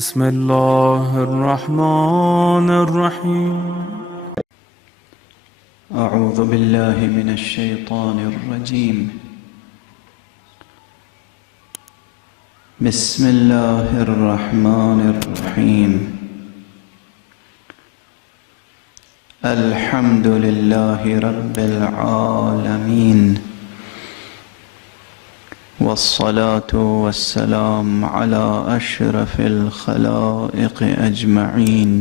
بسم الله الرحمن الرحيم. أعوذ بالله من الشيطان الرجيم. بسم الله الرحمن الرحيم. الحمد لله رب العالمين، والصلاة والسلام على أشرف الخلائق أجمعين،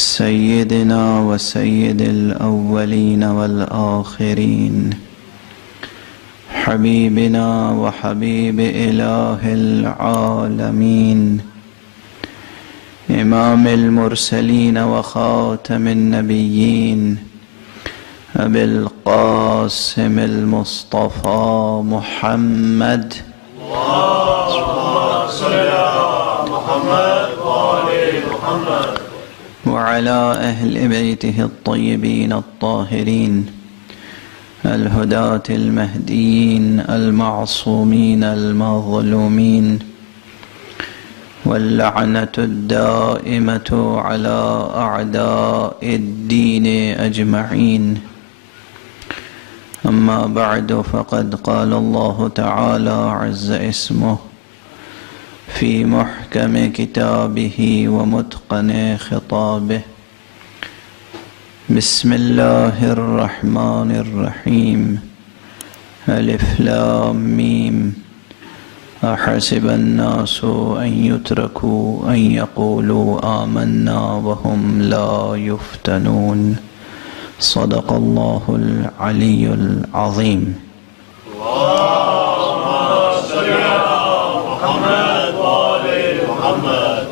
سيدنا وسيد الأولين والآخرين، حبيبنا وحبيب إله العالمين، إمام المرسلين وخاتم النبيين، أبي القاسم المصطفى محمد، اللهم صل على محمد وآل محمد، وعلى أهل بيته الطيبين الطاهرين الهداة المهديين المعصومين المظلومين، واللعنة الدائمة على أعداء الدين أجمعين. أما بعد، فقد قال الله تعالى عز اسمه في محكم كتابه ومتقن خطابه: بسم الله الرحمن الرحيم. ألف لام ميم. أحسب الناس أن يتركوا أن يقولوا آمنا وهم لا يفتنون. صدق الله العلي العظيم. اللهم صل على محمد وآل محمد.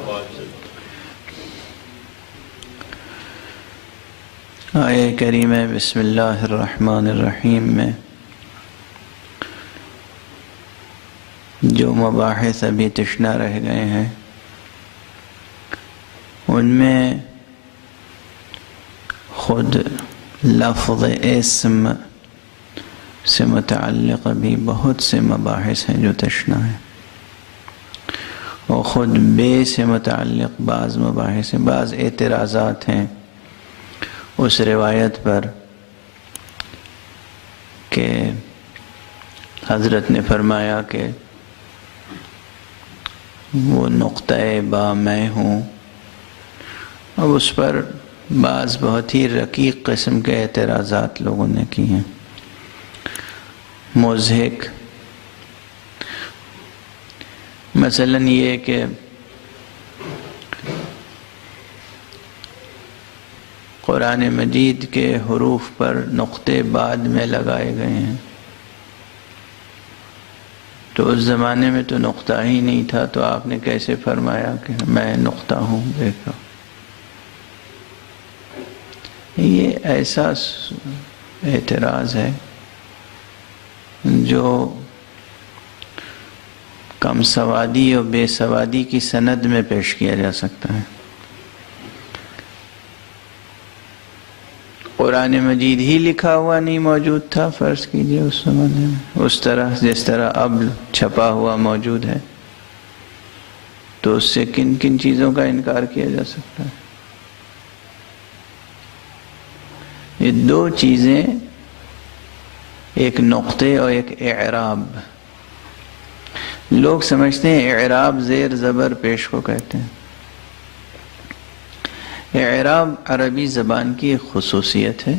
آیہ کریمہ بسم اللہ الرحمن الرحیم میں جو مباحث ابھی تشنا رہ گئے ہیں، ان میں خود لفظ اسم سے متعلق ابھی بہت سے مباحث ہیں جو تشنا ہیں، اور خود بے سے متعلق بعض مباحث ہیں، بعض اعتراضات ہیں اس روایت پر کہ حضرت نے فرمایا کہ وہ نقطہ با میں ہوں. اب اس پر بعض بہت ہی رقیق قسم کے اعتراضات لوگوں نے کی ہیں، مضحک. مثلاً یہ کہ قرآن مجید کے حروف پر نقطے بعد میں لگائے گئے ہیں، تو اس زمانے میں تو نقطہ ہی نہیں تھا، تو آپ نے کیسے فرمایا کہ میں نقطہ ہوں؟ دیکھو، یہ ایسا اعتراض ہے جو کم سوادی اور بے سوادی کی سند میں پیش کیا جا سکتا ہے. قرآن مجید ہی لکھا ہوا نہیں موجود تھا، فرض کیجئے اس زمانے میں، اس طرح جس طرح اب چھپا ہوا موجود ہے، تو اس سے کن کن چیزوں کا انکار کیا جا سکتا ہے؟ یہ دو چیزیں، ایک نقطے اور ایک اعراب. لوگ سمجھتے ہیں اعراب زیر زبر پیش کو کہتے ہیں. اعراب عربی زبان کی ایک خصوصیت ہے،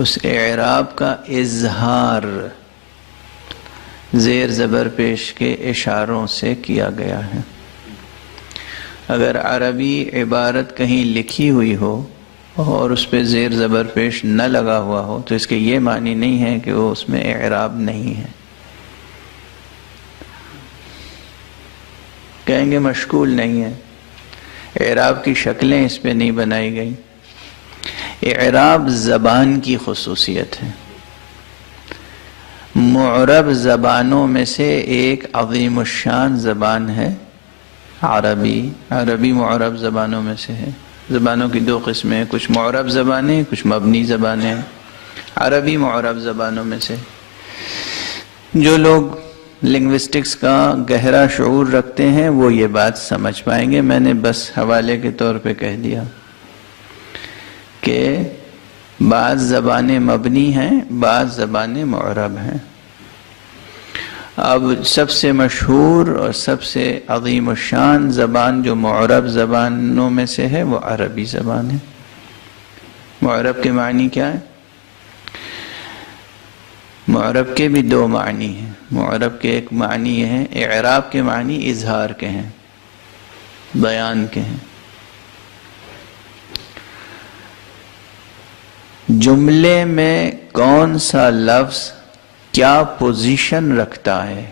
اس اعراب کا اظہار زیر زبر پیش کے اشاروں سے کیا گیا ہے. اگر عربی عبارت کہیں لکھی ہوئی ہو اور اس پہ زیر زبر پیش نہ لگا ہوا ہو تو اس کے یہ معنی نہیں ہے کہ وہ اس میں اعراب نہیں ہے. کہیں گے مشکول نہیں ہے، اعراب کی شکلیں اس پہ نہیں بنائی گئی. اعراب زبان کی خصوصیت ہے. معرب زبانوں میں سے ایک عظیم الشان زبان ہے عربی. عربی معرب زبانوں میں سے ہے. زبانوں کی دو قسمیں ہیں، کچھ معرب زبانیں، کچھ مبنی زبانیں. عربی معرب زبانوں میں سے جو لوگ لنگوسٹکس کا گہرا شعور رکھتے ہیں وہ یہ بات سمجھ پائیں گے. میں نے بس حوالے کے طور پہ کہہ دیا کہ بعض زبانیں مبنی ہیں، بعض زبانیں معرب ہیں. اب سب سے مشہور اور سب سے عظیم الشان زبان جو معرب زبانوں میں سے ہے وہ عربی زبان ہے. معرب کے معنی کیا ہے؟ معرب کے بھی دو معنی ہیں. معرب کے ایک معنی یہ ہے، اعراب کے معنی اظہار کے ہیں، بیان کے ہیں. جملے میں کون سا لفظ کیا پوزیشن رکھتا ہے،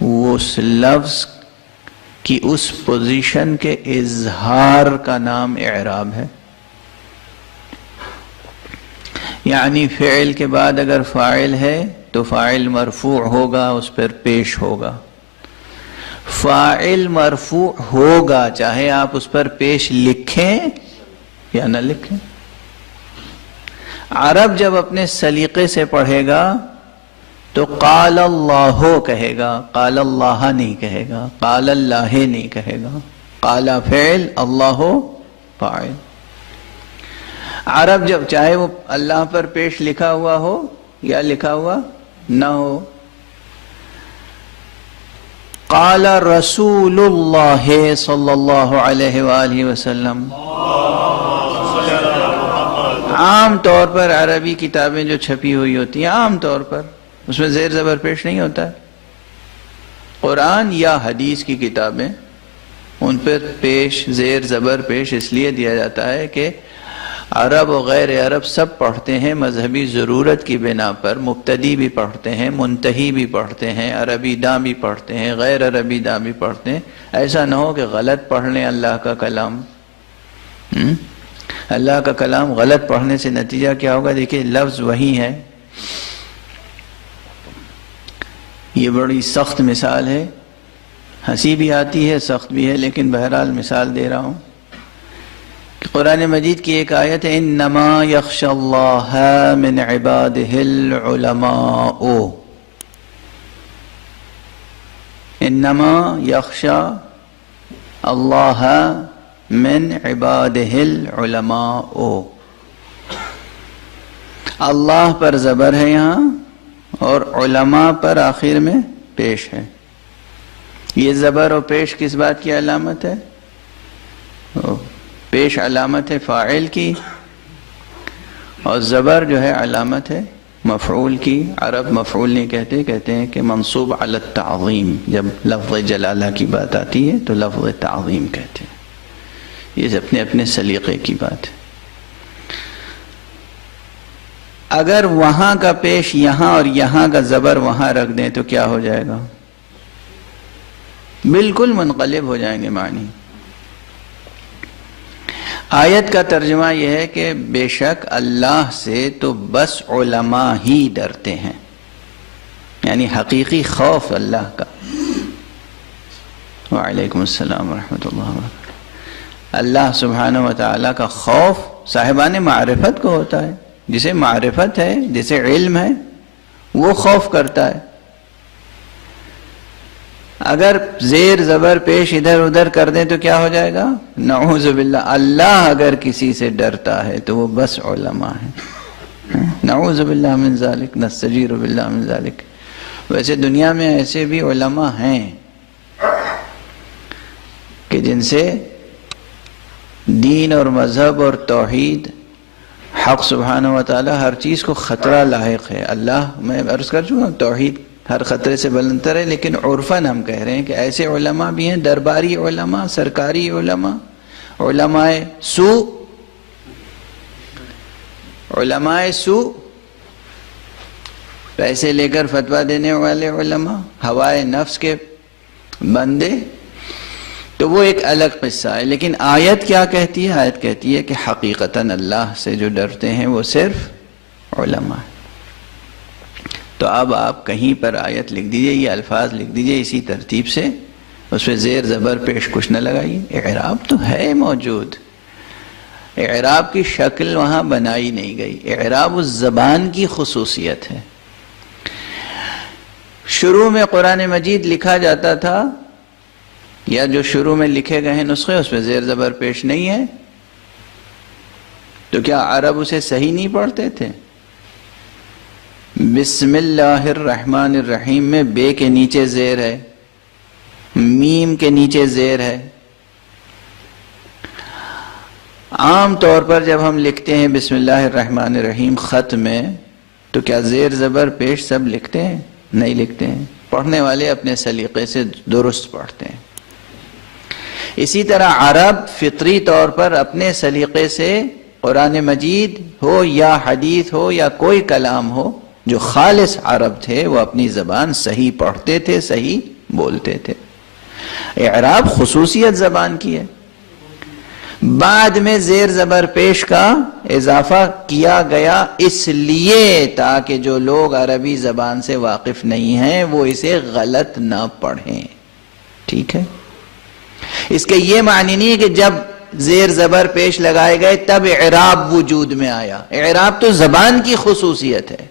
وہ اس لفظ کی اس پوزیشن کے اظہار کا نام اعراب ہے. یعنی فعل کے بعد اگر فاعل ہے تو فاعل مرفوع ہوگا، اس پر پیش ہوگا. فاعل مرفوع ہوگا چاہے آپ اس پر پیش لکھیں یا نہ لکھیں. عرب جب اپنے سلیقے سے پڑھے گا تو قال اللہ کہے گا، قال اللہ نہیں کہے گا، قال اللہ نہیں کہے گا. قال فعل، اللہ فاعل. عرب جب چاہے وہ اللہ پر پیش لکھا ہوا ہو یا لکھا ہوا نہ ہو، قال رسول اللہ صلی اللہ علیہ وآلہ وسلم. عام طور پر عربی کتابیں جو چھپی ہوئی ہوتی ہیں عام طور پر اس میں زیر زبر پیش نہیں ہوتا ہے. قرآن یا حدیث کی کتابیں ان پر پیش زیر زبر پیش اس لیے دیا جاتا ہے کہ عرب و غیر عرب سب پڑھتے ہیں مذہبی ضرورت کی بنا پر. مبتدی بھی پڑھتے ہیں، منتہی بھی پڑھتے ہیں، عربی داں بھی پڑھتے ہیں، غیر عربی داں بھی پڑھتے ہیں. ایسا نہ ہو کہ غلط پڑھ لیں اللہ کا کلام. اللہ کا کلام غلط پڑھنے سے نتیجہ کیا ہوگا؟ دیکھیں لفظ وہی ہے. یہ بڑی سخت مثال ہے، ہنسی بھی آتی ہے سخت بھی ہے، لیکن بہرحال مثال دے رہا ہوں کہ قرآن مجید کی ایک آیت ہے انما یخشی اللہ من عبادہ العلماء. انما یخشی اللہ من عبادہ العلماء. اللہ پر زبر ہے یہاں اور علماء پر آخر میں پیش ہے. یہ زبر اور پیش کس بات کی علامت ہے؟ پیش علامت ہے فاعل کی اور زبر جو ہے علامت ہے مفعول کی. عرب مفعول نہیں کہتے، کہتے ہیں کہ منصوب علی التعظیم. جب لفظ جلالہ کی بات آتی ہے تو لفظ تعظیم کہتے ہیں. یہ اپنے اپنے سلیقے کی بات ہے. اگر وہاں کا پیش یہاں اور یہاں کا زبر وہاں رکھ دیں تو کیا ہو جائے گا؟ بالکل منقلب ہو جائیں گے معنی. آیت کا ترجمہ یہ ہے کہ بے شک اللہ سے تو بس علماء ہی ڈرتے ہیں، یعنی حقیقی خوف اللہ کا. وعلیکم السلام ورحمۃ اللہ وبرکاتہ. اللہ سبحانہ وتعالی کا خوف صاحبان معرفت کو ہوتا ہے. جسے معرفت ہے، جسے علم ہے، وہ خوف کرتا ہے. اگر زیر زبر پیش ادھر ادھر کر دیں تو کیا ہو جائے گا؟ نعوذ باللہ. اللہ اگر کسی سے ڈرتا ہے تو وہ بس علماء ہیں. نعوذ باللہ من ذالک، نستجیر باللہ من ذالک. ویسے دنیا میں ایسے بھی علماء ہیں کہ جن سے دین اور مذہب اور توحید حق سبحانہ وتعالی ہر چیز کو خطرہ لاحق ہے. اللہ، میں عرض کر چکا توحید ہر خطرے سے بلندتر ہے، لیکن عرفاً ہم کہہ رہے ہیں کہ ایسے علماء بھی ہیں، درباری علماء، سرکاری علماء، علماء سوء، علماء سوء، پیسے لے کر فتویٰ دینے والے علماء، ہوائے نفس کے بندے. تو وہ ایک الگ قصہ ہے. لیکن آیت کیا کہتی ہے؟ آیت کہتی ہے کہ حقیقتاً اللہ سے جو ڈرتے ہیں وہ صرف علماء ہیں. تو اب آپ کہیں پر آیت لکھ دیجئے، یہ الفاظ لکھ دیجئے اسی ترتیب سے، اس پہ زیر زبر پیش کچھ نہ لگائیے. اعراب تو ہے موجود، اعراب کی شکل وہاں بنائی نہیں گئی. اعراب اس زبان کی خصوصیت ہے. شروع میں قرآن مجید لکھا جاتا تھا یا جو شروع میں لکھے گئے ہیں نسخے اس میں زیر زبر پیش نہیں ہے، تو کیا عرب اسے صحیح نہیں پڑھتے تھے؟ بسم اللہ الرحمن الرحیم میں بے کے نیچے زیر ہے، میم کے نیچے زیر ہے۔ عام طور پر جب ہم لکھتے ہیں بسم اللہ الرحمن الرحیم خط میں تو کیا زیر زبر پیش سب لکھتے ہیں؟ نہیں لکھتے ہیں۔ پڑھنے والے اپنے سلیقے سے درست پڑھتے ہیں۔ اسی طرح عرب فطری طور پر اپنے سلیقے سے قرآن مجید ہو یا حدیث ہو یا کوئی کلام ہو، جو خالص عرب تھے وہ اپنی زبان صحیح پڑھتے تھے، صحیح بولتے تھے۔ اعراب خصوصیت زبان کی ہے۔ بعد میں زیر زبر پیش کا اضافہ کیا گیا اس لیے تاکہ جو لوگ عربی زبان سے واقف نہیں ہیں وہ اسے غلط نہ پڑھیں۔ ٹھیک ہے؟ اس کے یہ معنی نہیں ہے کہ جب زیر زبر پیش لگائے گئے تب اعراب وجود میں آیا۔ اعراب تو زبان کی خصوصیت ہے،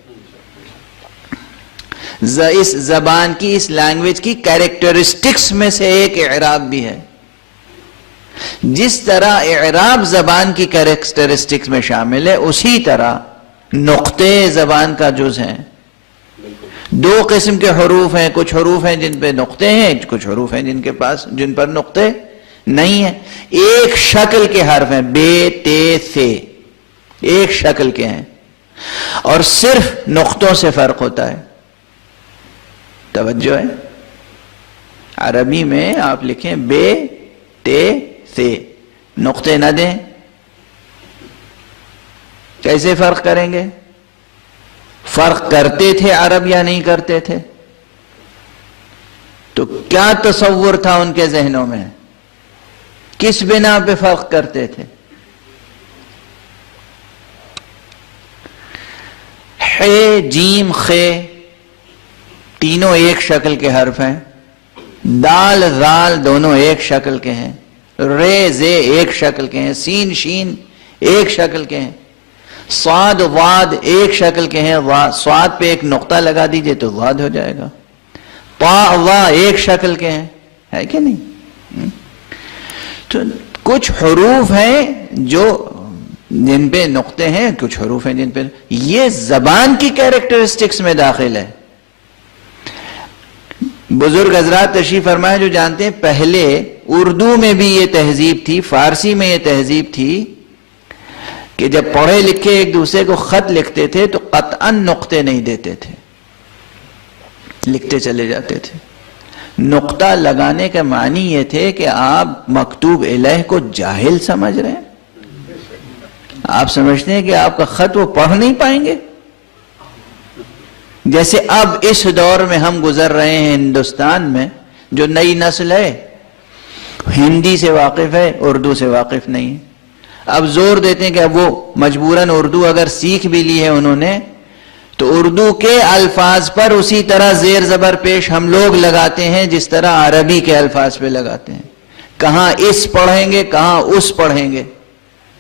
اس زبان کی، اس لینگویج کی کیریکٹرسٹکس میں سے ایک اعراب بھی ہے۔ جس طرح اعراب زبان کی کیریکٹرسٹکس میں شامل ہے، اسی طرح نقطے زبان کا جز ہیں۔ دو قسم کے حروف ہیں، کچھ حروف ہیں جن پہ نقطے ہیں، کچھ حروف ہیں جن پر نقطے نہیں ہیں۔ ایک شکل کے حرف ہیں، بے تے سے، ایک شکل کے ہیں، اور صرف نقطوں سے فرق ہوتا ہے۔ توجہ ہے؟ عربی میں آپ لکھیں بے تے سے، نقطے نہ دیں، کیسے فرق کریں گے؟ فرق کرتے تھے عرب یا نہیں کرتے تھے؟ تو کیا تصور تھا ان کے ذہنوں میں؟ کس بنا پہ فرق کرتے تھے؟ ہے، جیم، خے تینوں ایک شکل کے حرف ہیں، دال، ذال دونوں ایک شکل کے ہیں، رے، زے ایک شکل کے ہیں، سین، شین ایک شکل کے ہیں، صاد، واد ایک شکل کے ہیں، صاد پہ ایک نقطہ لگا دیجئے تو واد ہو جائے گا، طا، وا ایک شکل کے ہیں، ہے کہ نہیں؟ تو کچھ حروف ہیں جن پہ نقطے ہیں، کچھ حروف ہیں جن پہ، یہ زبان کی کیریکٹرسٹکس میں داخل ہے۔ بزرگ حضرات تشریف فرمائے جو جانتے ہیں، پہلے اردو میں بھی یہ تہذیب تھی، فارسی میں یہ تہذیب تھی کہ جب پڑھے لکھے ایک دوسرے کو خط لکھتے تھے تو قطعاً نقطے نہیں دیتے تھے، لکھتے چلے جاتے تھے۔ نقطہ لگانے کا معنی یہ تھے کہ آپ مکتوب الیہ کو جاہل سمجھ رہے ہیں، آپ سمجھتے ہیں کہ آپ کا خط وہ پڑھ نہیں پائیں گے۔ جیسے اب اس دور میں ہم گزر رہے ہیں ہندوستان میں، جو نئی نسل ہے ہندی سے واقف ہے، اردو سے واقف نہیں ہے۔ اب زور دیتے ہیں کہ اب وہ مجبوراً اردو اگر سیکھ بھی لی ہے انہوں نے، تو اردو کے الفاظ پر اسی طرح زیر زبر پیش ہم لوگ لگاتے ہیں جس طرح عربی کے الفاظ پہ لگاتے ہیں۔ کہاں اس پڑھیں گے، کہاں اس پڑھیں گے،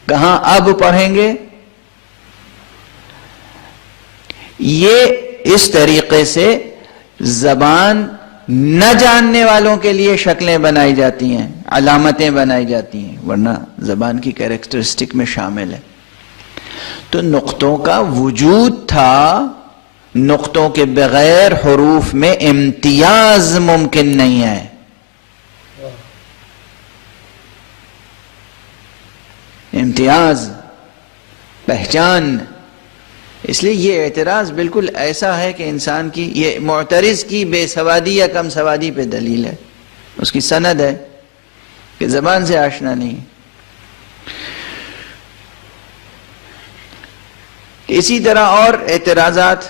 کہاں اب پڑھیں گے۔ یہ اس طریقے سے زبان نہ جاننے والوں کے لیے شکلیں بنائی جاتی ہیں، علامتیں بنائی جاتی ہیں، ورنہ زبان کی کیریکٹرسٹک میں شامل ہے۔ تو نقطوں کا وجود تھا، نقطوں کے بغیر حروف میں امتیاز ممکن نہیں ہے۔ امتیاز، پہچان۔ اس لیے یہ اعتراض بالکل ایسا ہے کہ انسان کی، یہ معترض کی بے سوادی یا کم سوادی پہ دلیل ہے، اس کی سند ہے کہ زبان سے آشنا نہیں۔ اسی طرح اور اعتراضات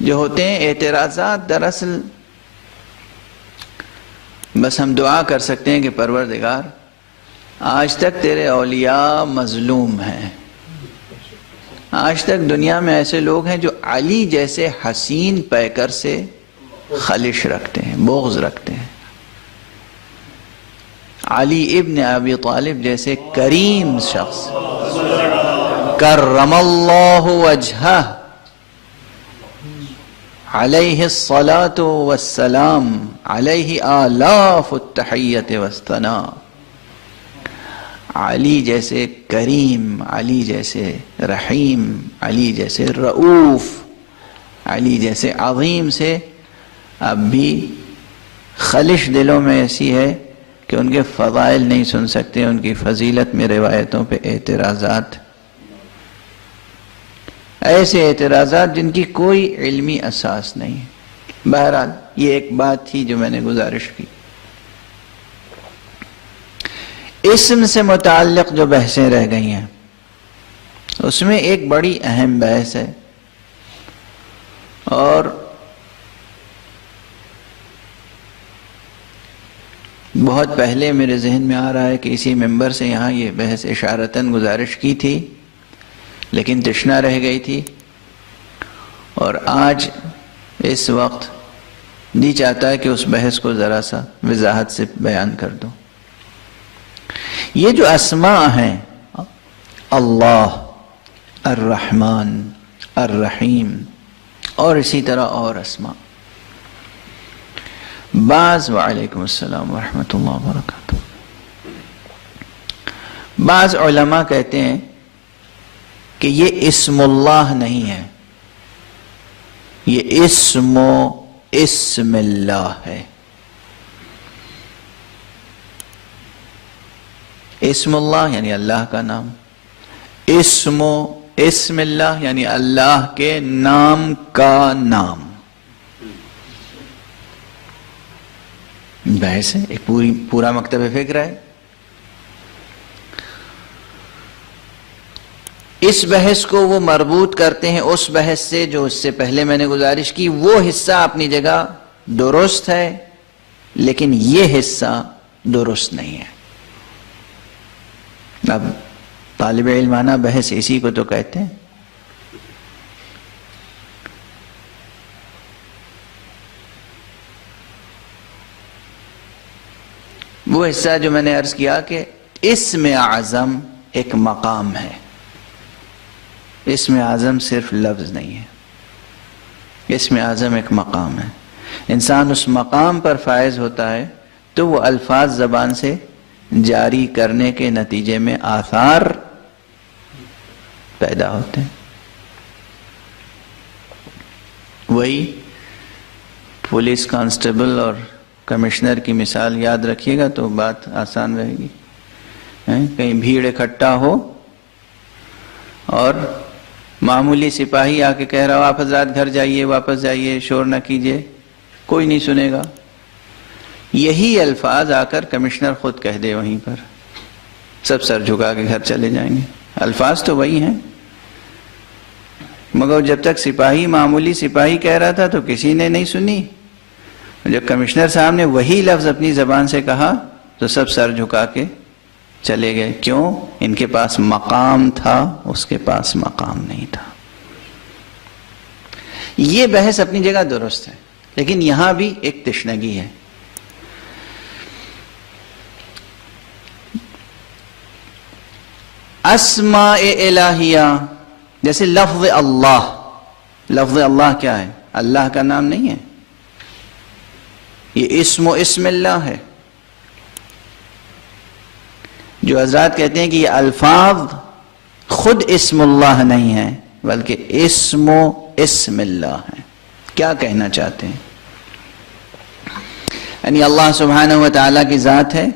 جو ہوتے ہیں، اعتراضات دراصل بس ہم دعا کر سکتے ہیں کہ پروردگار آج تک تیرے اولیاء مظلوم ہیں، آج تک دنیا میں ایسے لوگ ہیں جو علی جیسے حسین پیکر سے خلش رکھتے ہیں، بغض رکھتے ہیں، علی ابن ابی طالب جیسے کریم شخص، کرم اللہ وجہہ، علیہ الصلاۃ والسلام علیہ آلاف التحیت والثناء. علی جیسے کریم، علی جیسے رحیم، علی جیسے رؤوف، علی جیسے عظیم سے اب بھی خلش دلوں میں ایسی ہے کہ ان کے فضائل نہیں سن سکتے، ان کی فضیلت میں روایتوں پہ اعتراضات، ایسے اعتراضات جن کی کوئی علمی اساس نہیں ہے. بہرحال یہ ایک بات تھی جو میں نے گزارش کی. اسم سے متعلق جو بحثیں رہ گئی ہیں اس میں ایک بڑی اہم بحث ہے، اور بہت پہلے میرے ذہن میں آ رہا ہے کہ اسی ممبر سے یہاں یہ بحث اشارتاً گزارش کی تھی، لیکن تشنا رہ گئی تھی، اور آج اس وقت جی چاہتا ہے کہ اس بحث کو ذرا سا وضاحت سے بیان کر دوں. یہ جو اسماء ہیں، اللہ، الرحمن، الرحیم، اور اسی طرح اور اسماء، بعض وعلیکم السلام ورحمۃ اللہ وبرکاتہ، بعض علماء کہتے ہیں کہ یہ اسم اللہ نہیں ہے، یہ اسم اللہ ہے. اسم اللہ یعنی اللہ کا نام، اسم اللہ یعنی اللہ کے نام کا نام. بحث ہے، ایک پورا مکتب فکر ہے. اس بحث کو وہ مربوط کرتے ہیں اس بحث سے جو اس سے پہلے میں نے گزارش کی. وہ حصہ اپنی جگہ درست ہے، لیکن یہ حصہ درست نہیں ہے. اب طالب علمانہ بحث اسی کو تو کہتے ہیں. وہ حصہ جو میں نے عرض کیا کہ اسم اعظم ایک مقام ہے، اسم اعظم صرف لفظ نہیں ہے، اسم اعظم ایک مقام ہے. انسان اس مقام پر فائز ہوتا ہے تو وہ الفاظ زبان سے جاری کرنے کے نتیجے میں آثار پیدا ہوتے ہیں. وہی پولیس کانسٹیبل اور کمشنر کی مثال یاد رکھیے گا تو بات آسان رہے گی. کہیں بھیڑ اکٹھا ہو اور معمولی سپاہی آ کے کہہ رہا ہو آپ حضرات گھر جائیے، واپس جائیے، شور نہ کیجیے، کوئی نہیں سنے گا. یہی الفاظ آ کر کمشنر خود کہہ دے وہیں پر، سب سر جھکا کے گھر چلے جائیں گے. الفاظ تو وہی ہیں، مگر جب تک سپاہی معمولی سپاہی کہہ رہا تھا تو کسی نے نہیں سنی. جب کمشنر صاحب نے وہی لفظ اپنی زبان سے کہا تو سب سر جھکا کے چلے گئے. کیوں؟ ان کے پاس مقام تھا، اس کے پاس مقام نہیں تھا. یہ بحث اپنی جگہ درست ہے، لیکن یہاں بھی ایک تشنگی ہے. اسماء الہیہ جیسے لفظ اللہ، لفظ اللہ کیا ہے؟ اللہ کا نام نہیں ہے، یہ اسم اللہ ہے. جو حضرات کہتے ہیں کہ یہ الفاظ خود اسم اللہ نہیں ہے بلکہ اسم اللہ ہے، کیا کہنا چاہتے ہیں؟ یعنی اللہ سبحانہ و تعالیٰ کی ذات ہے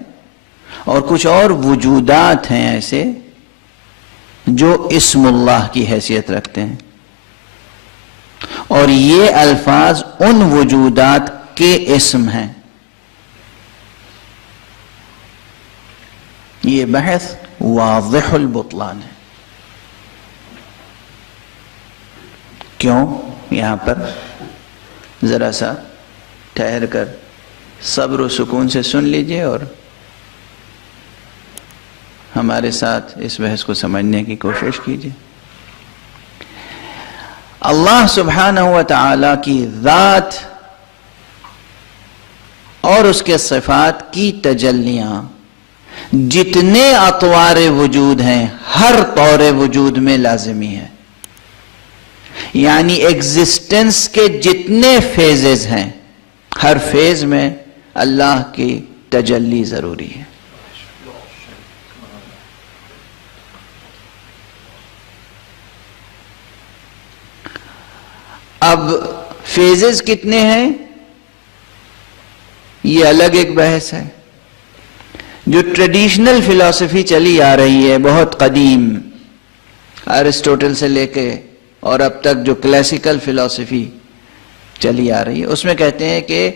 اور کچھ اور وجودات ہیں ایسے جو اسم اللہ کی حیثیت رکھتے ہیں، اور یہ الفاظ ان وجودات کے اسم ہیں. یہ بحث واضح البطلان ہے. کیوں؟ یہاں پر ذرا سا ٹھہر کر صبر و سکون سے سن لیجئے اور ہمارے ساتھ اس بحث کو سمجھنے کی کوشش کیجئے. اللہ سبحانہ و تعالی کی ذات اور اس کے صفات کی تجلیاں جتنے اطوار وجود ہیں ہر طور وجود میں لازمی ہے. یعنی ایگزسٹنس کے جتنے فیزز ہیں ہر فیز میں اللہ کی تجلی ضروری ہے. اب فیزز کتنے ہیں یہ الگ ایک بحث ہے. جو ٹریڈیشنل فلسفی چلی آ رہی ہے بہت قدیم، ارسطوٹل سے لے کے اور اب تک جو کلاسیکل فلسفی چلی آ رہی ہے، اس میں کہتے ہیں کہ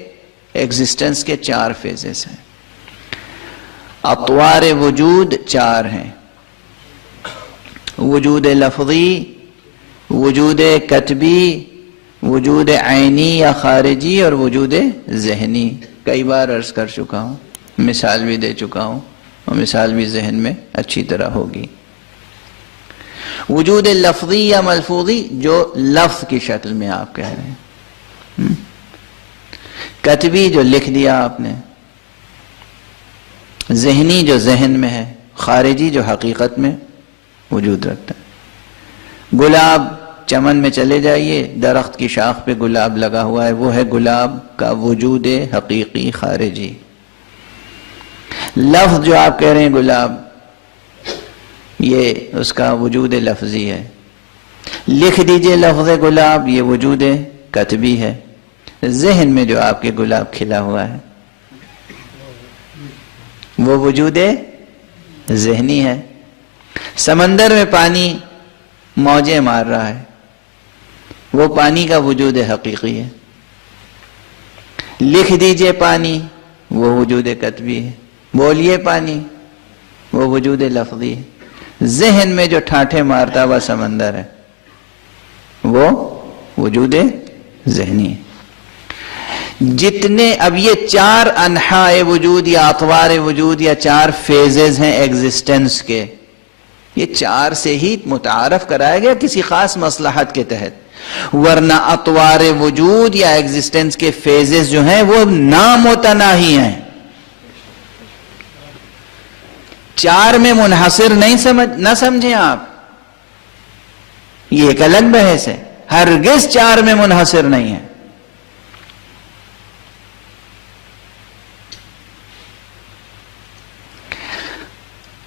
ایگزسٹنس کے 4 فیزز ہیں. اطوار وجود 4 ہیں: وجود لفظی، وجود کتبی، وجود عینی یا خارجی، اور وجود ذہنی. کئی بار عرض کر چکا ہوں، مثال بھی دے چکا ہوں، اور مثال بھی ذہن میں اچھی طرح ہوگی. وجود لفظی یا ملفوظی جو لفظ کی شکل میں آپ کہہ رہے ہیں، کتبی جو لکھ دیا آپ نے، ذہنی جو ذہن میں ہے، خارجی جو حقیقت میں وجود رکھتا ہے. گلاب چمن میں چلے جائیے، درخت کی شاخ پہ گلاب لگا ہوا ہے، وہ ہے گلاب کا وجود حقیقی خارجی. لفظ جو آپ کہہ رہے ہیں گلاب، یہ اس کا وجود لفظی ہے. لکھ دیجئے لفظ گلاب، یہ وجود کتبی ہے. ذہن میں جو آپ کے گلاب کھلا ہوا ہے وہ وجود ذہنی ہے. سمندر میں پانی موجیں مار رہا ہے، وہ پانی کا وجود حقیقی ہے. لکھ دیجئے پانی، وہ وجود کتبی ہے. بولیے پانی، وہ وجود لفظی ہے. ذہن میں جو ٹھاٹھے مارتا ہوا سمندر ہے وہ وجود ذہنی ہے. جتنے اب یہ 4 انحاء وجود یا اطوار وجود یا 4 فیزز ہیں ایگزسٹنس کے، یہ 4 سے ہی متعارف کرایا گیا کسی خاص مصلحت کے تحت. ورنہ اطوار وجود یا ایگزسٹنس کے فیزز جو ہیں وہ نامتناہی ہیں. 4 میں منحصر نہ سمجھیں آپ، یہ ایک الگ بحث ہے. ہرگز 4 میں منحصر نہیں ہے.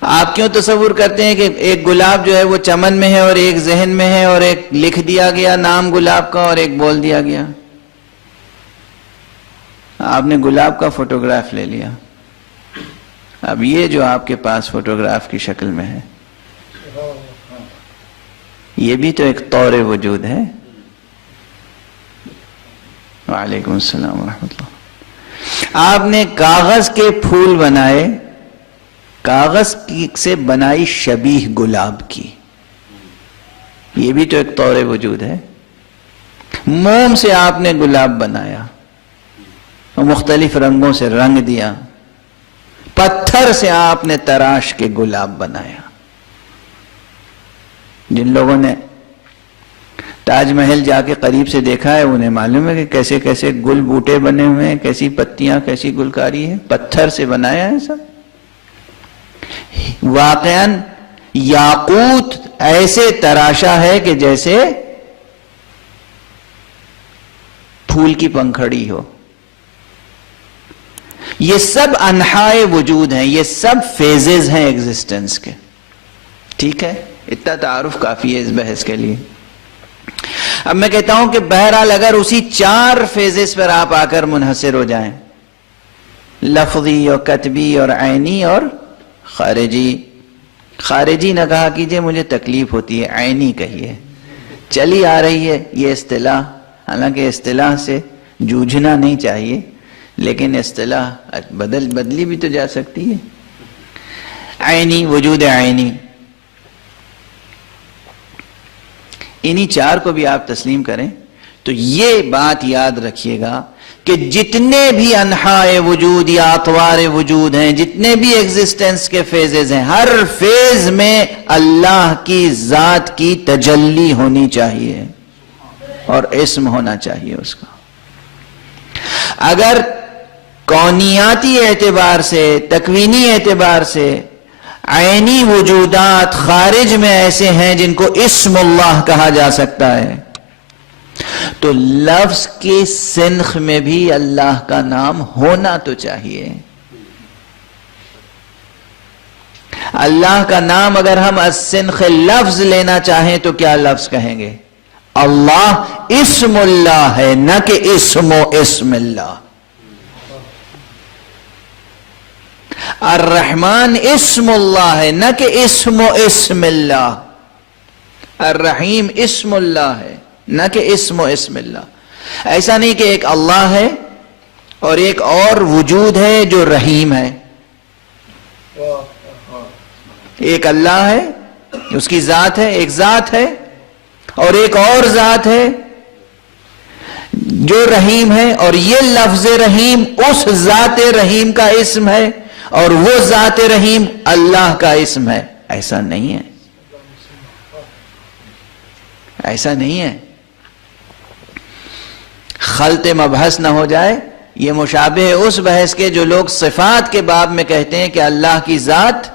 آپ کیوں تصور کرتے ہیں کہ ایک گلاب جو ہے وہ چمن میں ہے اور ایک ذہن میں ہے، اور ایک لکھ دیا گیا نام گلاب کا اور ایک بول دیا گیا؟ آپ نے گلاب کا فوٹوگراف لے لیا، اب یہ جو آپ کے پاس فوٹوگراف کی شکل میں ہے یہ بھی تو ایک طور وجود ہے. وعلیکم السلام ورحمۃ اللہ. آپ نے کاغذ کے پھول بنائے، کاغذ سے بنائی شبیہ گلاب کی، یہ بھی تو ایک طور وجود ہے. موم سے آپ نے گلاب بنایا اور مختلف رنگوں سے رنگ دیا. پتھر سے آپ نے تراش کے گلاب بنایا. جن لوگوں نے تاج محل جا کے قریب سے دیکھا ہے انہیں معلوم ہے کہ کیسے کیسے گل بوٹے بنے ہوئے ہیں، کیسی پتیاں، کیسی گلکاری ہے. پتھر سے بنایا ہے سب. واقعاً یاقوت ایسے تراشا ہے کہ جیسے پھول کی پنکھڑی ہو. یہ سب انحاء وجود ہیں، یہ سب فیزز ہیں ایگزسٹنس کے. ٹھیک ہے، اتنا تعارف کافی ہے اس بحث کے لیے. اب میں کہتا ہوں کہ بہرحال اگر اسی 4 فیزز پر آپ آ کر منحصر ہو جائیں، لفظی اور کتبی اور عینی اور خارجی. خارجی نہ کہا کیجئے، مجھے تکلیف ہوتی ہے، عینی کہیے. چلی آ رہی ہے یہ اصطلاح، حالانکہ اصطلاح سے جوجھنا نہیں چاہیے، لیکن اصطلاح بدلی بھی تو جا سکتی ہے. عینی، وجود عینی. انہی 4 کو بھی آپ تسلیم کریں تو یہ بات یاد رکھیے گا کہ جتنے بھی انحاء وجود یا اطوار وجود ہیں، جتنے بھی ایگزسٹنس کے فیزز ہیں، ہر فیز میں اللہ کی ذات کی تجلی ہونی چاہیے اور اسم ہونا چاہیے اس کا. اگر کونیاتی اعتبار سے، تکوینی اعتبار سے عینی وجودات خارج میں ایسے ہیں جن کو اسم اللہ کہا جا سکتا ہے، تو لفظ کی سنخ میں بھی اللہ کا نام ہونا تو چاہیے. اللہ کا نام اگر ہم السنخ لفظ لینا چاہیں تو کیا لفظ کہیں گے؟ اللہ اسم اللہ ہے، نہ کہ اسم و اسم اللہ. الرحمن اسم اللہ ہے، نہ کہ اسم و اسم اللہ. الرحیم اسم اللہ ہے، نہ کہ اسم و اسم اللہ. ایسا نہیں کہ ایک اللہ ہے اور ایک اور وجود ہے جو رحیم ہے. ایک اللہ ہے، اس کی ذات ہے، ایک ذات ہے، اور ایک اور ذات ہے جو رحیم ہے، اور یہ لفظ رحیم اس ذات رحیم کا اسم ہے اور وہ ذات رحیم اللہ کا اسم ہے. ایسا نہیں ہے، ایسا نہیں ہے. خلط مبحث نہ ہو جائے. یہ مشابہ ہے اس بحث کے جو لوگ صفات کے باب میں کہتے ہیں کہ اللہ کی ذات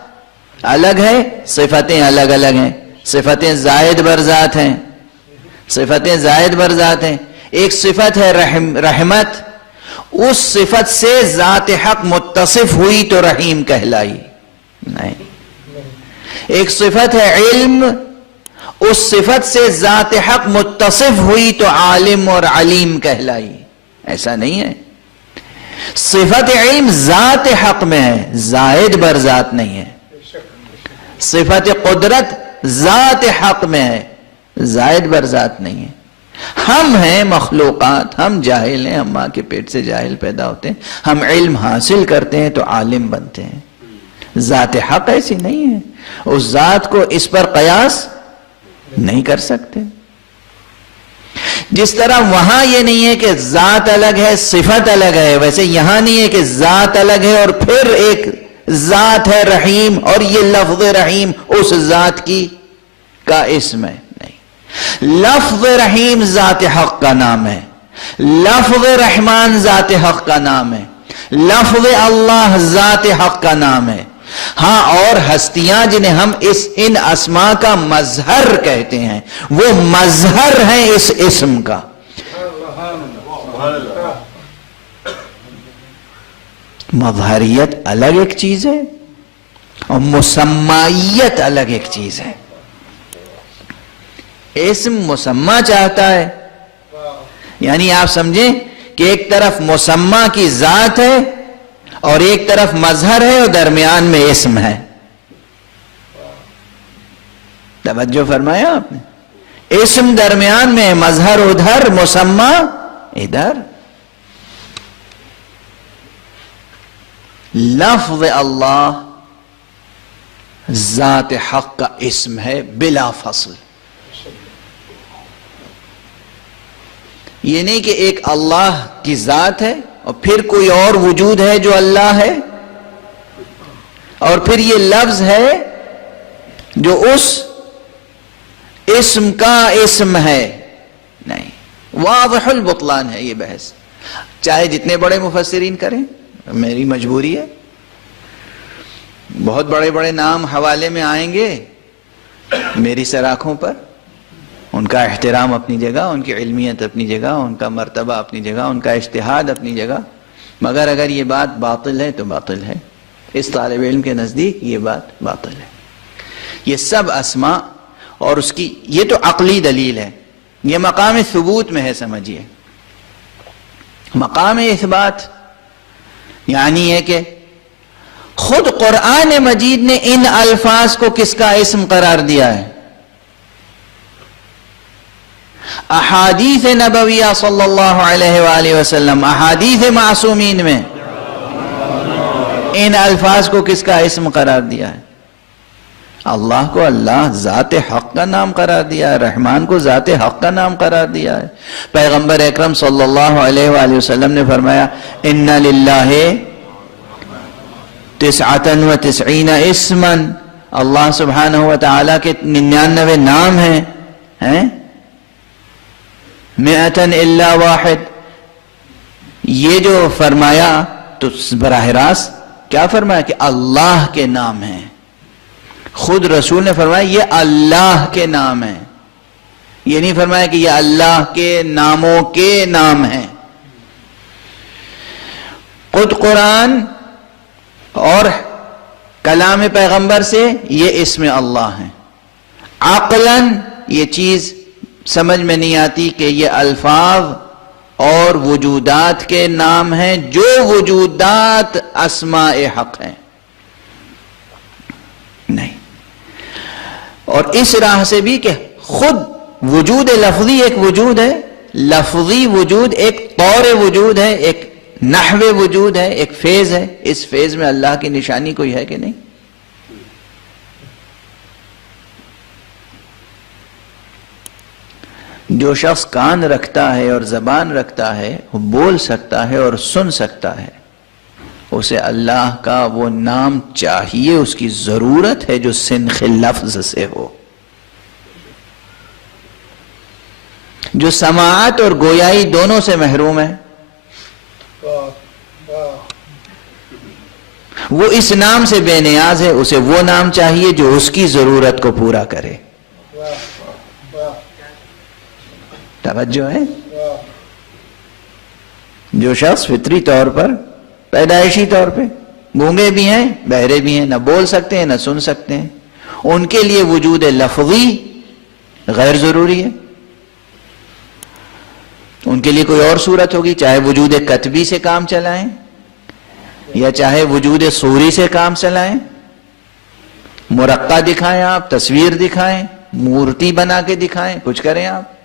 الگ ہے، صفتیں الگ الگ ہیں، صفتیں زائد بر ذات ہیں، صفتیں زائد بر ذات ہیں. ایک صفت ہے رحمت، اس صفت سے ذات حق متصف ہوئی تو رحیم کہلائی. نہیں. ایک صفت ہے علم، اس صفت سے ذات حق متصف ہوئی تو عالم اور علیم کہلائی. ایسا نہیں ہے. صفت علم ذات حق میں ہے، زائد بر ذات نہیں ہے. صفت قدرت ذات حق میں ہے، زائد بر ذات نہیں ہے. ہم ہیں مخلوقات، ہم جاہل ہیں، ہم ماں کے پیٹ سے جاہل پیدا ہوتے ہیں، ہم علم حاصل کرتے ہیں تو عالم بنتے ہیں. ذات حق ایسی نہیں ہے. اس ذات کو اس پر قیاس نہیں کر سکتے. جس طرح وہاں یہ نہیں ہے کہ ذات الگ ہے صفت الگ ہے، ویسے یہاں نہیں ہے کہ ذات الگ ہے اور پھر ایک ذات ہے رحیم اور یہ لفظ رحیم اس ذات کی کا اسم ہے. نہیں. لفظ رحیم ذات حق کا نام ہے، لفظ رحمان ذات حق کا نام ہے، لفظ اللہ ذات حق کا نام ہے. ہاں، اور ہستیاں جنہیں ہم ان اسماء کا مظہر کہتے ہیں، وہ مظہر ہیں اس اسم کا. مظہریت الگ ایک چیز ہے اور مسمائیت الگ ایک چیز ہے. اسم مسمہ چاہتا ہے، یعنی آپ سمجھیں کہ ایک طرف مسمہ کی ذات ہے اور ایک طرف مظہر ہے اور درمیان میں اسم ہے. توجہ فرمایا آپ نے؟ اسم درمیان میں، مظہر ادھر، مسمہ ادھر. لفظ اللہ ذات حق کا اسم ہے بلا فصل. یہ نہیں کہ ایک اللہ کی ذات ہے اور پھر کوئی اور وجود ہے جو اللہ ہے اور پھر یہ لفظ ہے جو اس اسم کا اسم ہے. نہیں، واضح البطلان ہے یہ بحث. چاہے جتنے بڑے مفسرین کریں، میری مجبوری ہے. بہت بڑے بڑے نام حوالے میں آئیں گے میری سراخوں پر، ان کا احترام اپنی جگہ، ان کی علمیت اپنی جگہ، ان کا مرتبہ اپنی جگہ، ان کا اجتہاد اپنی جگہ. مگر اگر یہ بات باطل ہے تو باطل ہے. اس طالب علم کے نزدیک یہ بات باطل ہے. یہ سب اسماء اور اس کی یہ تو عقلی دلیل ہے، یہ مقام ثبوت میں ہے. سمجھیے، مقام اثبات یعنی ہے کہ خود قرآن مجید نے ان الفاظ کو کس کا اسم قرار دیا ہے؟ احادیث نبویہ صلی اللہ علیہ وآلہ وسلم، احادیث معصومین میں ان الفاظ کو کس کا اسم قرار دیا ہے؟ اللہ کو اللہ ذات حق کا نام قرار دیا ہے، رحمان کو ذات حق کا نام قرار دیا ہے. پیغمبر اکرم صلی اللہ علیہ وآلہ وسلم نے فرمایا ان للہ 99 اسما، اللہ سبحانہ وتعالی کے 99 نام ہیں، 100 الا واحد. یہ جو فرمایا تو براہ راست کیا فرمایا کہ اللہ کے نام ہیں. خود رسول نے فرمایا یہ اللہ کے نام ہیں، یہ نہیں فرمایا کہ یہ اللہ کے ناموں کے نام ہیں. خود قرآن اور کلام پیغمبر سے یہ اسم اللہ ہیں. عقلاً یہ چیز سمجھ میں نہیں آتی کہ یہ الفاظ اور وجودات کے نام ہیں جو وجودات اسماء حق ہیں. نہیں. اور اس راہ سے بھی کہ خود وجود لفظی ایک وجود ہے، لفظی وجود ایک طور وجود ہے، ایک نحو وجود ہے، ایک فیض ہے. اس فیض میں اللہ کی نشانی کوئی ہے کہ نہیں؟ جو شخص کان رکھتا ہے اور زبان رکھتا ہے، وہ بول سکتا ہے اور سن سکتا ہے، اسے اللہ کا وہ نام چاہیے، اس کی ضرورت ہے جو سنخ لفظ سے ہو. جو سماعت اور گویائی دونوں سے محروم ہے، وہ اس نام سے بے نیاز ہے، اسے وہ نام چاہیے جو اس کی ضرورت کو پورا کرے. توجہ ہے؟ جو شخص فطری طور پر، پیدائشی طور پہ گونگے بھی ہیں، بہرے بھی ہیں، نہ بول سکتے ہیں نہ سن سکتے ہیں، ان کے لیے وجود لفظی غیر ضروری ہے. ان کے لیے کوئی اور صورت ہوگی، چاہے وجود کتبی سے کام چلائیں یا چاہے وجود صوری سے کام چلائیں. مرقع دکھائیں، آپ تصویر دکھائیں، مورتی بنا کے دکھائیں، کچھ کریں آپ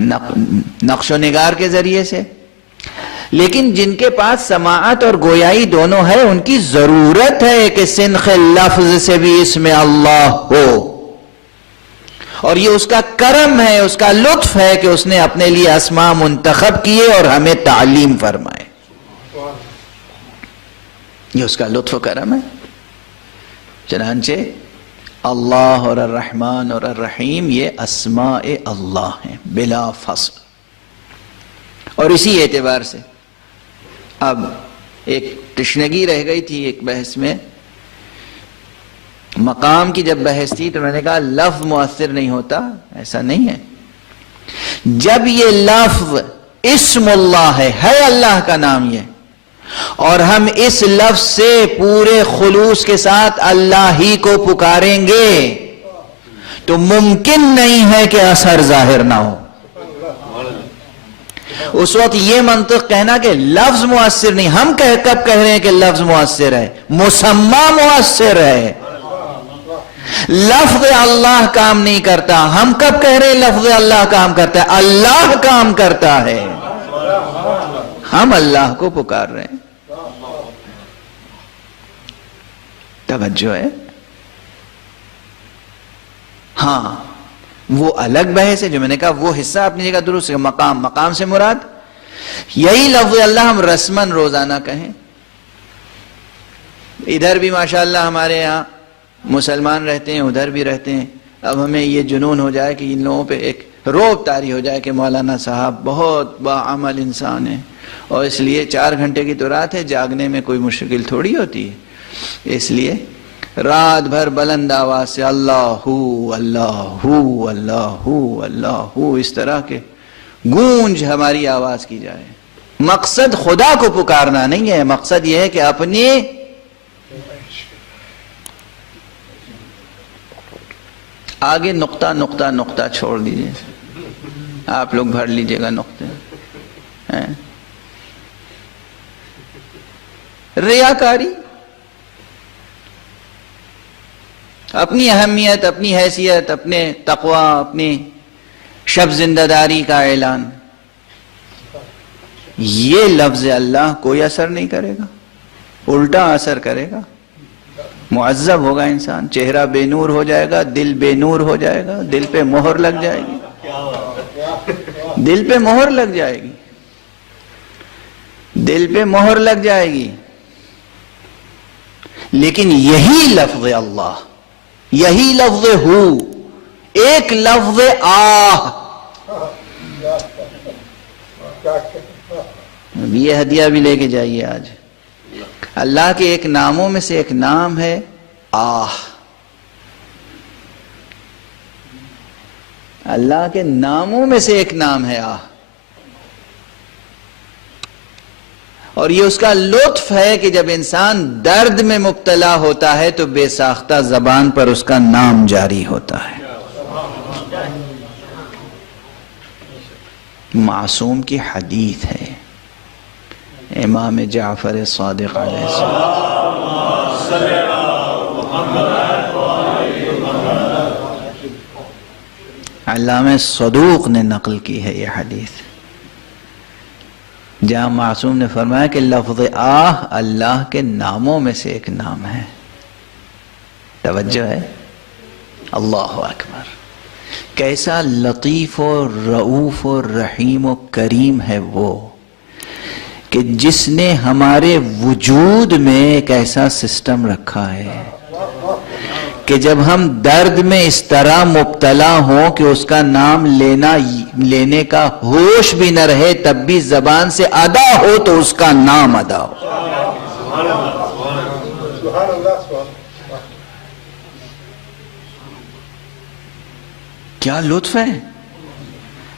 نقش و نگار کے ذریعے سے. لیکن جن کے پاس سماعت اور گویائی دونوں ہے، ان کی ضرورت ہے کہ سنخ لفظ سے بھی اسم اللہ ہو. اور یہ اس کا کرم ہے، اس کا لطف ہے کہ اس نے اپنے لیے اسماء منتخب کیے اور ہمیں تعلیم فرمائے. یہ اس کا لطف و کرم ہے. چنانچہ اللہ اور الرحمن اور الرحیم یہ اسماء اللہ ہیں بلا فصل. اور اسی اعتبار سے اب ایک تشنگی رہ گئی تھی ایک بحث میں، مقام کی جب بحث تھی تو میں نے کہا لفظ مؤثر نہیں ہوتا، ایسا نہیں ہے. جب یہ لفظ اسم اللہ ہے اللہ کا نام یہ، اور ہم اس لفظ سے پورے خلوص کے ساتھ اللہ ہی کو پکاریں گے تو ممکن نہیں ہے کہ اثر ظاہر نہ ہو. اس وقت یہ منطق کہنا کہ لفظ مؤثر نہیں، ہم کب کہہ رہے ہیں کہ لفظ مؤثر ہے؟ مسمى مؤثر ہے. لفظ اللہ کام نہیں کرتا. ہم کب کہہ رہے ہیں لفظ اللہ کام کرتا ہے؟ اللہ کام کرتا ہے. ہم اللہ کو پکار رہے ہیں. توجہ ہے؟ ہاں وہ الگ بحث ہے جو میں نے کہا وہ حصہ اپنی جگہ درست ہے. مقام سے مراد یہی لفظ اللہ ہم رسمن روزانہ کہیں. ادھر بھی ماشاءاللہ ہمارے یہاں مسلمان رہتے ہیں، ادھر بھی رہتے ہیں. اب ہمیں یہ جنون ہو جائے کہ ان لوگوں پہ ایک روب طاری ہو جائے کہ مولانا صاحب بہت باعمل انسان ہیں اور اس لیے 4 گھنٹے کی تو رات ہے، جاگنے میں کوئی مشکل تھوڑی ہوتی ہے، اس لیے رات بھر بلند آواز سے اللہ ہو اللہ ہو اللہ ہو اللہ ہو اس طرح کے گونج ہماری آواز کی جائے. مقصد خدا کو پکارنا نہیں ہے، مقصد یہ ہے کہ اپنی آگے نقطہ نقطہ نقطہ چھوڑ دیجئے، آپ لوگ بھر لیجئے گا نقطے. ریاکاری، اپنی اہمیت، اپنی حیثیت، اپنے تقوی، اپنی شب زندہ داری کا اعلان، یہ لفظ اللہ کوئی اثر نہیں کرے گا، الٹا اثر کرے گا. معذب ہوگا انسان، چہرہ بے نور ہو جائے گا، دل بے نور ہو جائے گا، دل پہ مہر لگ جائے گی، دل پہ مہر لگ جائے گی، دل پہ مہر لگ جائے گی. لیکن یہی لفظ اللہ، یہی لفظ ہو، ایک لفظ آہ، یہ ہدیہ بھی لے کے جائیے آج. اللہ کے ایک ناموں میں سے ایک نام ہے آہ. اللہ کے ناموں میں سے ایک نام ہے آہ، اور یہ اس کا لطف ہے کہ جب انسان درد میں مبتلا ہوتا ہے تو بے ساختہ زبان پر اس کا نام جاری ہوتا ہے۔ معصوم کی حدیث ہے، امام جعفر صادق علیہ السلام، علامہ صدوق نے نقل کی ہے یہ حدیث، جہاں معصوم نے فرمایا کہ لفظ آہ اللہ کے ناموں میں سے ایک نام ہے۔ توجہ ہے، اللہ اکبر، کیسا لطیف و رؤوف و رحیم و کریم ہے وہ کہ جس نے ہمارے وجود میں ایک ایسا سسٹم رکھا ہے کہ جب ہم درد میں اس طرح مبتلا ہوں کہ اس کا نام لینے کا ہوش بھی نہ رہے تب بھی زبان سے ادا ہو تو اس کا نام ادا ہو۔ کیا لطف ہے،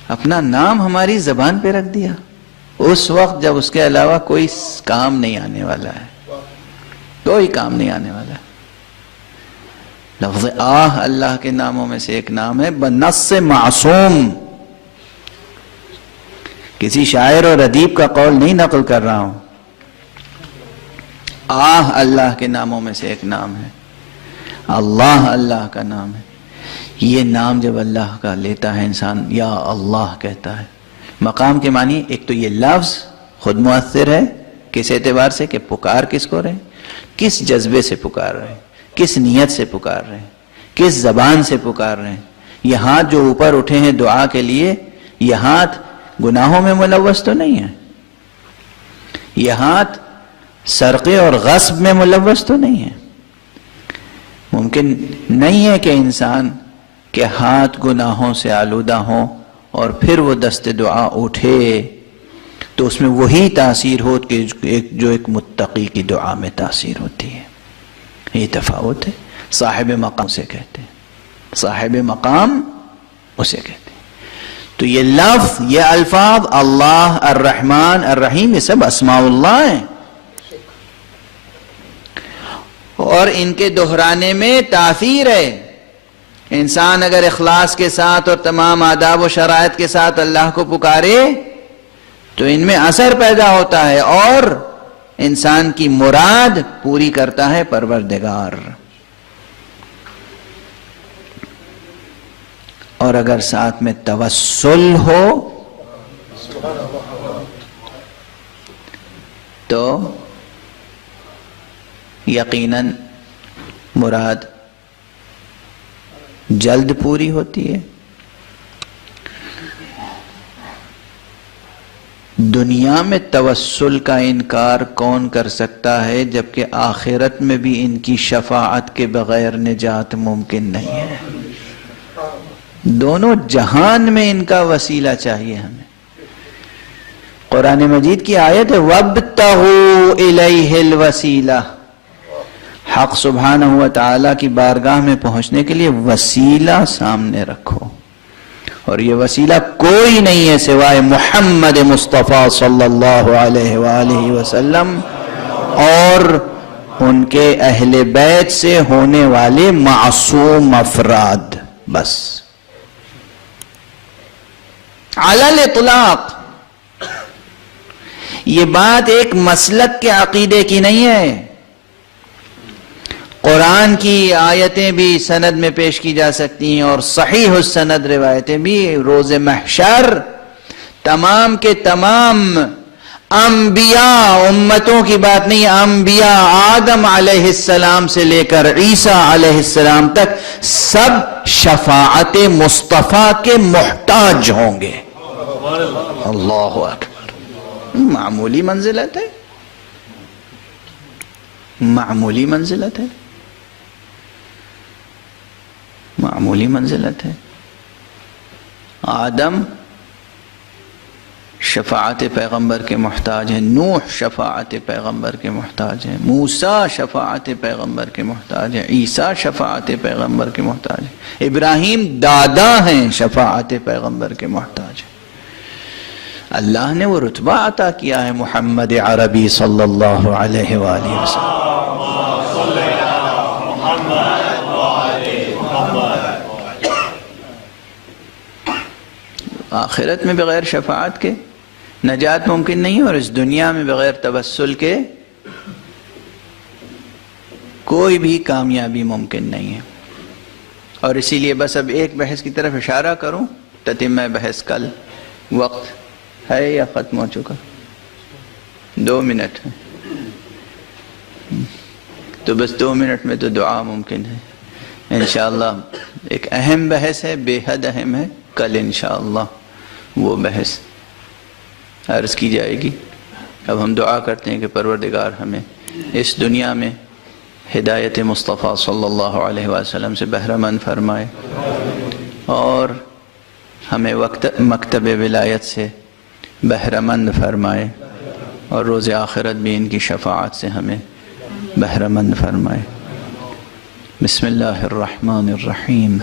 اپنا نام ہماری زبان پہ رکھ دیا اس وقت جب اس کے علاوہ کوئی کام نہیں آنے والا ہے، کوئی کام نہیں آنے والا ہے۔ لفظ آہ اللہ کے ناموں میں سے ایک نام ہے، بنص معصوم، کسی شاعر اور ادیب کا قول نہیں نقل کر رہا ہوں، آہ اللہ کے ناموں میں سے ایک نام ہے، اللہ اللہ کا نام ہے۔ یہ نام جب اللہ کا لیتا ہے انسان، یا اللہ کہتا ہے، مقام کے معنی ایک تو یہ لفظ خود مؤثر ہے، کس اعتبار سے کہ پکار کس کو رہے، کس جذبے سے پکار رہے، کس نیت سے پکار رہے ہیں، کس زبان سے پکار رہے ہیں۔ یہ ہاتھ جو اوپر اٹھے ہیں دعا کے لیے، یہ ہاتھ گناہوں میں ملوث تو نہیں ہے، یہ ہاتھ سرقے اور غصب میں ملوث تو نہیں ہے۔ ممکن نہیں ہے کہ انسان کے ہاتھ گناہوں سے آلودہ ہوں اور پھر وہ دست دعا اٹھے تو اس میں وہی تاثیر ہو کہ جو ایک متقی کی دعا میں تاثیر ہوتی ہے۔ یہ تفاوت ہے، صاحب مقام اسے کہتے ہیں، صاحب مقام اسے کہتے ہیں۔ تو یہ لفظ، یہ الفاظ اللہ، الرحمن، الرحیم، یہ سب اسماء اللہ ہیں، اور ان کے دہرانے میں تاثیر ہے۔ انسان اگر اخلاص کے ساتھ اور تمام آداب و شرائط کے ساتھ اللہ کو پکارے تو ان میں اثر پیدا ہوتا ہے اور انسان کی مراد پوری کرتا ہے پروردگار۔ اور اگر ساتھ میں توسل ہو تو یقیناً مراد جلد پوری ہوتی ہے۔ دنیا میں توسل کا انکار کون کر سکتا ہے جبکہ آخرت میں بھی ان کی شفاعت کے بغیر نجات ممکن نہیں ہے۔ دونوں جہان میں ان کا وسیلہ چاہیے ہمیں۔ قرآن مجید کی آیت ہے وَابْتَغُوا إِلَيْهِ الْوَسِيلَةِ، حق سبحانہ و تعالیٰ کی بارگاہ میں پہنچنے کے لیے وسیلہ سامنے رکھو، اور یہ وسیلہ کوئی نہیں ہے سوائے محمد مصطفیٰ صلی اللہ علیہ وآلہ وسلم اور ان کے اہل بیت سے ہونے والے معصوم افراد، بس علی الاطلاق۔ یہ بات ایک مسلک کے عقیدے کی نہیں ہے، قرآن کی آیتیں بھی سند میں پیش کی جا سکتی ہیں اور صحیح السند روایتیں بھی۔ روز محشر تمام کے تمام انبیاء، امتوں کی بات نہیں، انبیاء آدم علیہ السلام سے لے کر عیسیٰ علیہ السلام تک سب شفاعت مصطفیٰ کے محتاج ہوں گے۔ اللہ اکبر، معمولی منزلت ہے، معمولی منزلت ہے، معمولی منزلت ہے۔ آدم شفاعت پیغمبر کے محتاج ہیں، نوح شفاعت پیغمبر کے محتاج ہیں، موسیٰ شفاعت پیغمبر کے محتاج ہیں، عیسیٰ شفاعت پیغمبر کے محتاج ہیں، ابراہیم دادا ہیں شفاعت پیغمبر کے محتاج ہیں۔ اللہ نے وہ رتبہ عطا کیا ہے محمد عربی صلی اللہ علیہ وآلہ وسلم۔ آخرت میں بغیر شفاعت کے نجات ممکن نہیں ہے، اور اس دنیا میں بغیر توسل کے کوئی بھی کامیابی ممکن نہیں ہے۔ اور اسی لیے بس اب ایک بحث کی طرف اشارہ کروں، تتمہ بحث کل، وقت ہے یا ختم ہو چکا؟ 2 منٹ ہے، تو بس 2 منٹ میں تو دعا ممکن ہے انشاءاللہ۔ ایک اہم بحث ہے، بے حد اہم ہے، کل انشاءاللہ وہ بحث عرض کی جائے گی۔ اب ہم دعا کرتے ہیں کہ پروردگار ہمیں اس دنیا میں ہدایت مصطفیٰ صلی اللہ علیہ وسلم سے بہرہ مند فرمائے، اور ہمیں مکتب ولایت سے بہرہ مند فرمائے، اور روز آخرت بھی ان کی شفاعت سے ہمیں بہرہ مند فرمائے۔ بسم اللہ الرحمن الرحیم۔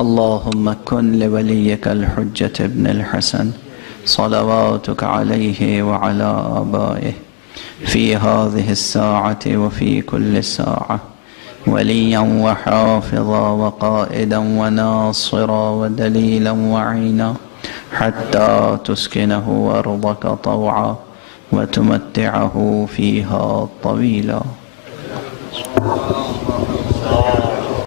اللہم کن لولیک الحجة ابن الحسن صلواتک علیہ وعلی آبائہ فی هذه الساعة وفی كل ساعة ولیا وحافظا وقائدا وناصرا ودلیلا وعینا حتى تسكنه أرضك طوعا وتمتعه فيها طويلا۔